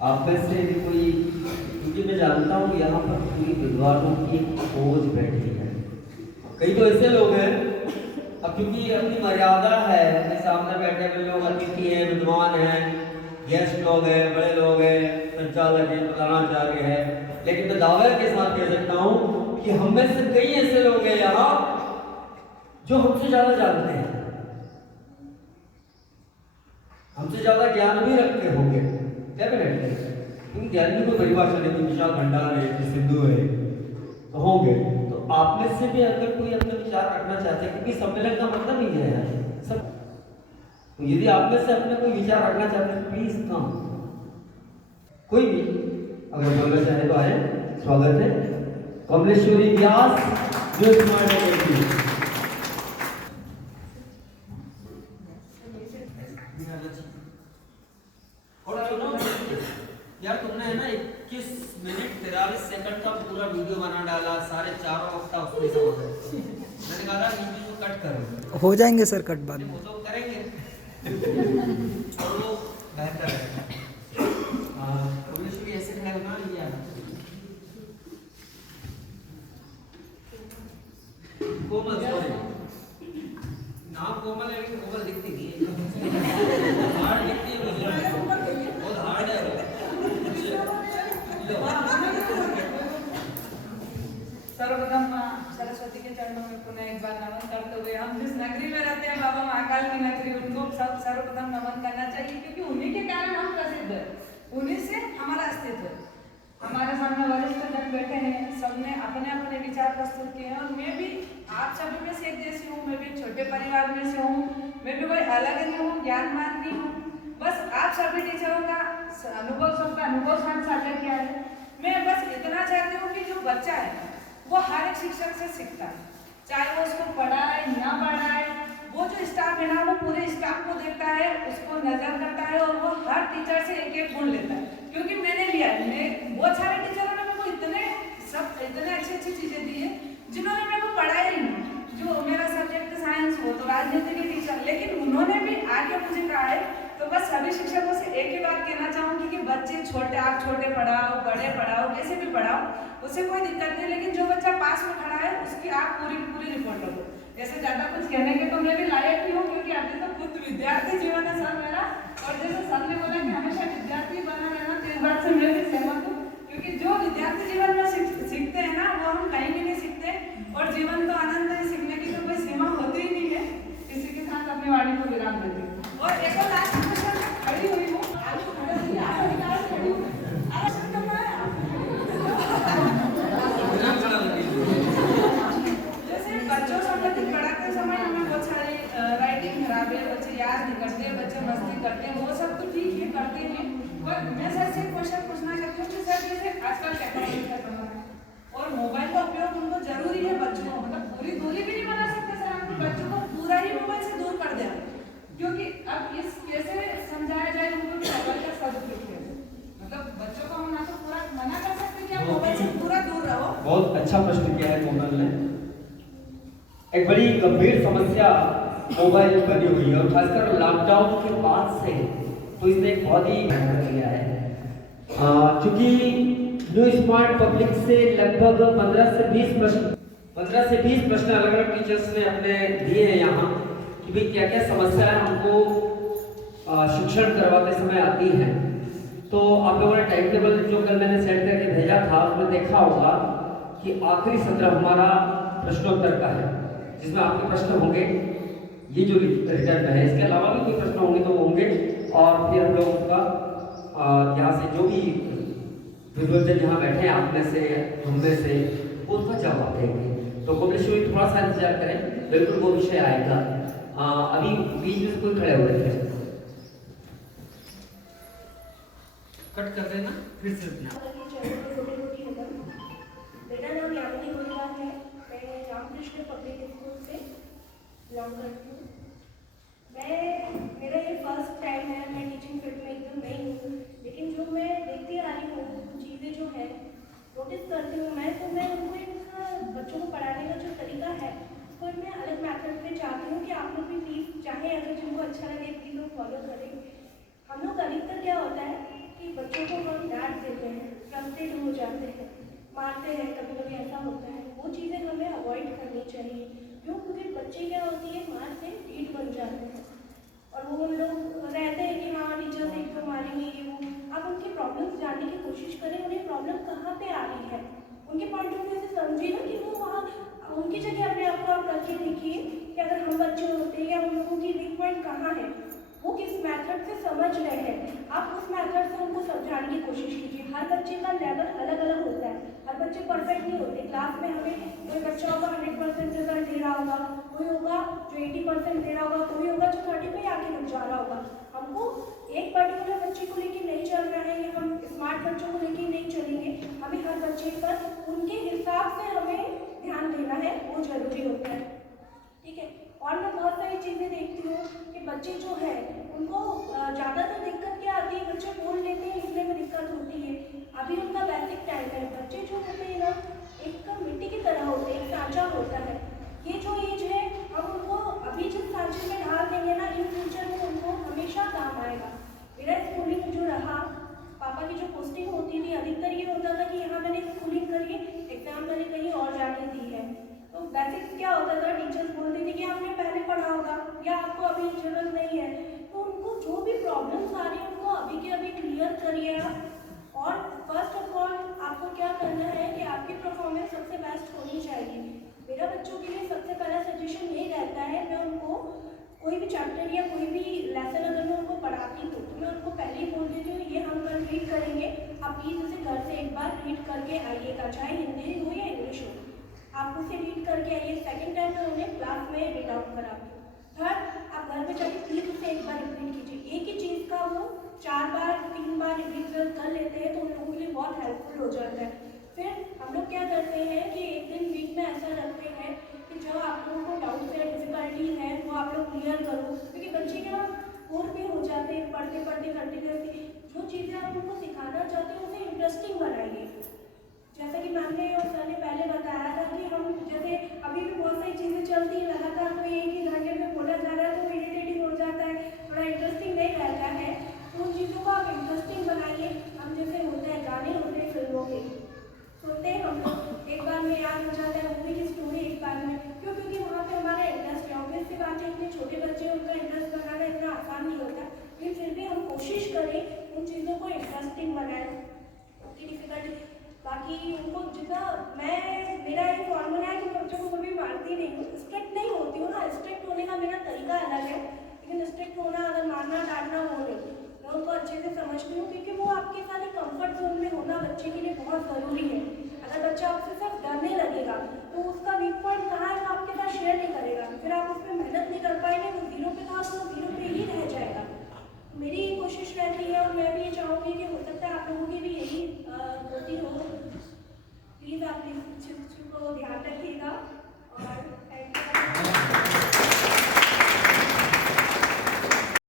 आप में से भी कोई, क्योंकि मैं जानता हूँ यहाँ पर पूरी विद्वानों की एक खोज बैठी है। कई तो ऐसे लोग हैं, अब क्योंकि अपनी मर्यादा है, अपने सामने बैठे हुए लोग अतिथि हैं, विद्वान हैं, गेस्ट लोग हैं, बड़े लोग हैं, संचालक हैं, प्रधानाचार्य है, लेकिन मैं दावे के साथ कह सकता हूँ कि हम में से कई ऐसे लोग हैं यहाँ जो हमसे ज्यादा जानते हैं, हमसे ज्यादा ज्ञान भी रखते होंगे डेफिनेटली, क्योंकि ज्ञान की कोई परिभाषा नहीं, कोई विशाल भंडार है, कोई सिंधु है, तो होंगे। तो आप में से भी अगर कोई अपने विचार रखना चाहते हैं, क्योंकि सम्मेलन का मतलब ही है सब, तो यदि आप में से अपने कोई विचार रखना चाहते हैं प्लीज कम, कोई भी अगर बोलना चाहे तो आए, स्वागत है। कमलेश्वरी व्यास जो स्मार्ट है, थोड़ा सुनो यार, तुमने है ना 21 मिनट 43 सेकंड का पूरा वीडियो बना डाला, सारे चारों वक्ता उसमें समझ गए। मैंने कहा वीडियो को कट करो, हो जाएंगे सर कट बाद में, वो तो करेंगे और वो बेहतर है। भी ऐसे खड़े होना लिया कोमल, सॉरी नाम कोमल है, लेकिन कोमल दिखती नहीं है, हार्ड दिखती है मुझे, बहुत हार्ड है। सर्वप्रथम सरस्वती के चरणों में पुनः एक बार नमन करते हुए, हम जिस नगरी में रहते हैं बाबा महाकाल की नगरी, उनको सर्वप्रथम नमन करना चाहिए, क्योंकि उन्हीं के कारण हम प्रसिद्ध हैं, उन्हीं से हमारा अस्तित्व है। हमारे सामने वरिष्ठ जन बैठे हैं, सबने अपने अपने विचार प्रस्तुत किए हैं, और मैं भी आप सभी में से एक जैसी हूँ, मैं भी छोटे परिवार में से हूँ, मैं भी कोई अलग नहीं हूँ, ज्ञानवान नहीं हूँ, बस आप सभी टीचरों का अनुभव, सबका अनुभव साझा किया है। मैं बस इतना चाहती हूँ कि जो बच्चा है वो हर एक शिक्षक से सीखता है, चाहे वो उसको पढ़ाए ना पढ़ाए, वो जो स्टाफ है ना वो पूरे स्टाफ को देखता है, उसको नजर करता है, और वो हर टीचर से एक एक गुण लेता है, क्योंकि मैंने लिया है, मैं बहुत सारे टीचरों ने मेरे को इतने अच्छी चीजें दी है जिन्होंने मेरे को पढ़ाया ही नहीं। जो मेरा सब्जेक्ट साइंस, वो तो राजनीति के टीचर, लेकिन उन्होंने भी आगे मुझे कहा है। तो बस सभी शिक्षकों से एक ही बात कहना चाहूंगी कि बच्चे छोटे, आप छोटे पढ़ाओ, बड़े पढ़ाओ, कैसे भी पढ़ाओ, उससे कोई दिक्कत नहीं, लेकिन जो बच्चा पास में खड़ा है उसकी आप पूरी रिपोर्ट रखो। जैसे ज्यादा कुछ कहने के तो मैं भी लायक ही हूँ, क्योंकि अभी तो खुद विद्यार्थी जीवन है सर मेरा, और जैसे सर ने बोला कि हमेशा विद्यार्थी बना रहना, तो इस बात से मैं भी सहमत हूँ, क्योंकि जो विद्यार्थी जीवन में सीखते हैं ना वो हम कहीं भी नहीं सीखते, और जीवन तो आनंद है, सीखने की तो कोई सीमा होती ही नहीं है। इसी के साथ अपनी वाणी को विराम देती हूँ, और एक और लास्ट क्वेश्चन खड़ी हुई हूँ, जैसे बच्चों संबंधित पढ़ाते समय हमें बहुत सारी राइटिंग खराब है, बच्चे याद नहीं करते, बच्चे मस्ती करते हैं, वो सब तो ठीक है, करते हैं, पर मैं सर से क्वेश्चन पूछना चाहती हूँ कि सर जैसे आजकल टेक्नोलॉजी का जमाना है और मोबाइल का उपयोग उनको जरूरी है, बच्चों को मतलब पूरी दूरी भी नहीं बना सकते सर, हम बच्चों को पूरा ही मोबाइल से दूर कर दें, क्योंकि अब इस कैसे समझाया जाए उनको कि मोबाइल का सदुपयोग कैसे, मतलब बच्चों को हम ना तो पूरा मना कर सकते कि आप मोबाइल से पूरा दूर रहो। बहुत अच्छा प्रश्न किया है कोमल ने। एक बड़ी गंभीर समस्या मोबाइल बनी हुई है, और खासकर लॉकडाउन के बाद से तो इसने एक बहुत ही महत्व किया है, क्योंकि न्यू स्मार्ट पब्लिक से लगभग 15 से 20 प्रश्न अलग अलग टीचर्स ने अपने दिए हैं यहाँ कि भाई क्या क्या समस्याएं हमको शिक्षण करवाते समय आती हैं। तो आप लोगों ने टाइम टेबल जो कल मैंने सेट करके भेजा था उसमें देखा होगा कि आखिरी सत्र हमारा प्रश्नोत्तर का है, जिसमें आपके प्रश्न होंगे, ये जो रिटर्न है, इसके अलावा भी कोई प्रश्न होंगे तो वो होंगे, और फिर हम लोग उसका यहाँ से जो भी विद्वजन यहाँ बैठे हैं आप में से, हम में से, वो उसका जवाब देंगे। तो कमलेश्वरी थोड़ा सा इंतजार करें, बिल्कुल वो विषय आएगा। अभी बीच में से कोई खड़े हुए थे, कट कर देना फिर से। मेरा नाम यामिनी गोलवाल है, मैं रामकृष्ण पब्लिक स्कूल से बिलोंग करती हूँ। मेरा ये फर्स्ट टाइम है, मैं टीचिंग फील्ड में एकदम नई हूँ, लेकिन जो मैं देखती आ रही हूँ चीज़ें जो है नोटिस करती हूँ मैं, तो मैं उनको इनका बच्चों को पढ़ाने का जो तरीका है उसको मैं अलग मैथड में चाहती हूँ कि आप लोग भी प्लीज़, चाहे अगर जिनको अच्छा लगे प्लीज़ लोग फॉलो करें। हम लोग अधिकतर क्या होता है कि बच्चों को फ्रस्ट्रेट हो जाते हैं, मारते हैं, कभी कभी ऐसा होता है। वो चीज़ें हमें अवॉइड करनी चाहिए। क्यों? क्योंकि बच्चे क्या होती है, मार से ढीठ बन जाते हैं और वो लोग रहते हैं कि हाँ टीचर से एक तो मारेंगे ये वो। आप उनकी प्रॉब्लम्स जानने की कोशिश करें, उन्हें प्रॉब्लम कहाँ पे आ रही है, उनके पॉइंट ऑफ व्यू से समझिए ना कि वो वहाँ उनकी जगह अपने आप को आप रखिए, देखिए कि अगर हम बच्चे होते हैं या उन लोगों की वीक पॉइंट कहाँ है, वो किस मेथड से समझ रहे हैं, आप उस मेथड से उनको समझाने की कोशिश कीजिए। हर बच्चे का लेवल अलग अलग होता है, हर बच्चे परफेक्ट नहीं होते। क्लास में हमें कोई बच्चा होगा 100% रिजल्ट दे रहा होगा, कोई होगा जो 80% दे रहा होगा, कोई होगा जो 30 पे आके रुक जा रहा होगा। हमको एक पर्टिकुलर बच्चे को लेके नहीं चल रहा है या हम स्मार्ट बच्चों को लेके नहीं चलेंगे, हमें हर बच्चे पर उनके हिसाब से हमें ध्यान देना है, वो जरूरी होता है। ठीक है। और मैं बहुत सारी चीज़ें देखती हूँ कि बच्चे जो है उनको ज़्यादातर दिक्कत क्या आती है, बच्चे बोल लेते हैं लिखने में दिक्कत होती है। अभी उनका बेसिक टाइम है, बच्चे जो होते हैं ना एक मिट्टी की तरह होते हैं, एक सांचा होता है। ये जो एज है हम उनको अभी जिस सांचे में ढाल देंगे ना, इन फ्यूचर में उनको हमेशा काम आएगा। मेरा स्कूलिंग जो रहा, पापा की जो पोस्टिंग होती थी, अधिकतर ये होता था कि यहाँ मैंने स्कूलिंग करी है, एग्जाम मैंने कहीं और जाके दी है। तो बेसिक्स क्या होता था, टीचर्स बोलते थे कि आपने पहले पढ़ा होगा या आपको अभी जरूरत नहीं है। तो उनको जो भी प्रॉब्लम्स आ रही है उनको अभी के अभी क्लियर करिए आप। और फर्स्ट ऑफ ऑल आपको क्या करना है कि आपकी परफॉर्मेंस सबसे बेस्ट होनी चाहिए। मेरा बच्चों के लिए सबसे पहला सजेशन यही रहता है, मैं उनको कोई भी चैप्टर या कोई भी लेसन अगर मैं उनको पढ़ाती हूँ तो मैं उनको पहले ही बोल देती हूँ ये हम कल रीड करेंगे, आप प्लीज़ उसे घर से एक बार रीड करके आइएगा, चाहे हिंदी हो या इंग्लिश हो, आप उसे रीड करके आइए। सेकेंड टाइम मैं उन्हें क्लास में रीड आउट कराती हूँ। थर्ड, आप घर में जाके प्लीज़ उसे एक बार रिपीट कीजिए। एक ही चीज़ का वो 4 बार 3 बार रिविजन कर लेते हैं तो उन लोगों के लिए बहुत हेल्पफुल हो जाता है। फिर हम लोग क्या करते हैं कि एक दिन वीक में ऐसा रखते हैं कि जो आप लोगों को डाउट है, डिफिकल्टी है, वो आप लोग क्लियर करो, क्योंकि बच्चे क्या बोर भी हो जाते हैं पढ़ते पढ़ते कंटिन्यूसली। जो चीज़ें आप उनको सिखाना चाहते हैं उसे इंटरेस्टिंग बनाइए। जैसा कि मैम ने और सर ने पहले बताया था कि हम जैसे अभी भी बहुत सारी चीज़ें चलती हैं लगातार, तो एक ही घंटे में बोला जा रहा है तो इरिटेटिंग हो जाता है, थोड़ा इंटरेस्टिंग नहीं रहता है। तो उन चीज़ों को आप इंटरेस्टिंग बनाइए। हम जैसे होते हैं गाने होते हैं फिल्मों के, सुनते हैं हम लोग, एक बार में याद हो जाता है मूवी की स्टोरी एक बार में, क्यों? क्योंकि वहाँ पे हमारा इंटरेस्ट है। ऑब्वियस सी बात है, इतने छोटे बच्चे उनका इंटरेस्ट बनाना इतना आसान नहीं होता, लेकिन फिर भी हम कोशिश करें उन चीज़ों को इंटरेस्टिंग बनाएं, उनकी डिफिकल्टी। बाकी उनको जितना मेरा एक फॉर्मूला है कि मैं बच्चों को कभी मारती नहीं हूँ, स्ट्रिक्ट नहीं होती हूँ ना, स्ट्रिक्ट होने का मेरा तरीका अलग है, लेकिन स्ट्रिक्ट होना अगर मारना डांटना वो नहीं, मैं उनको अच्छे से समझती हूँ, क्योंकि वो आपके साथ एक कम्फर्ट जोन में होना बच्चे के लिए बहुत ज़रूरी है। अगर बच्चा आपसे सिर्फ डरने लगेगा तो उसका वीक पॉइंट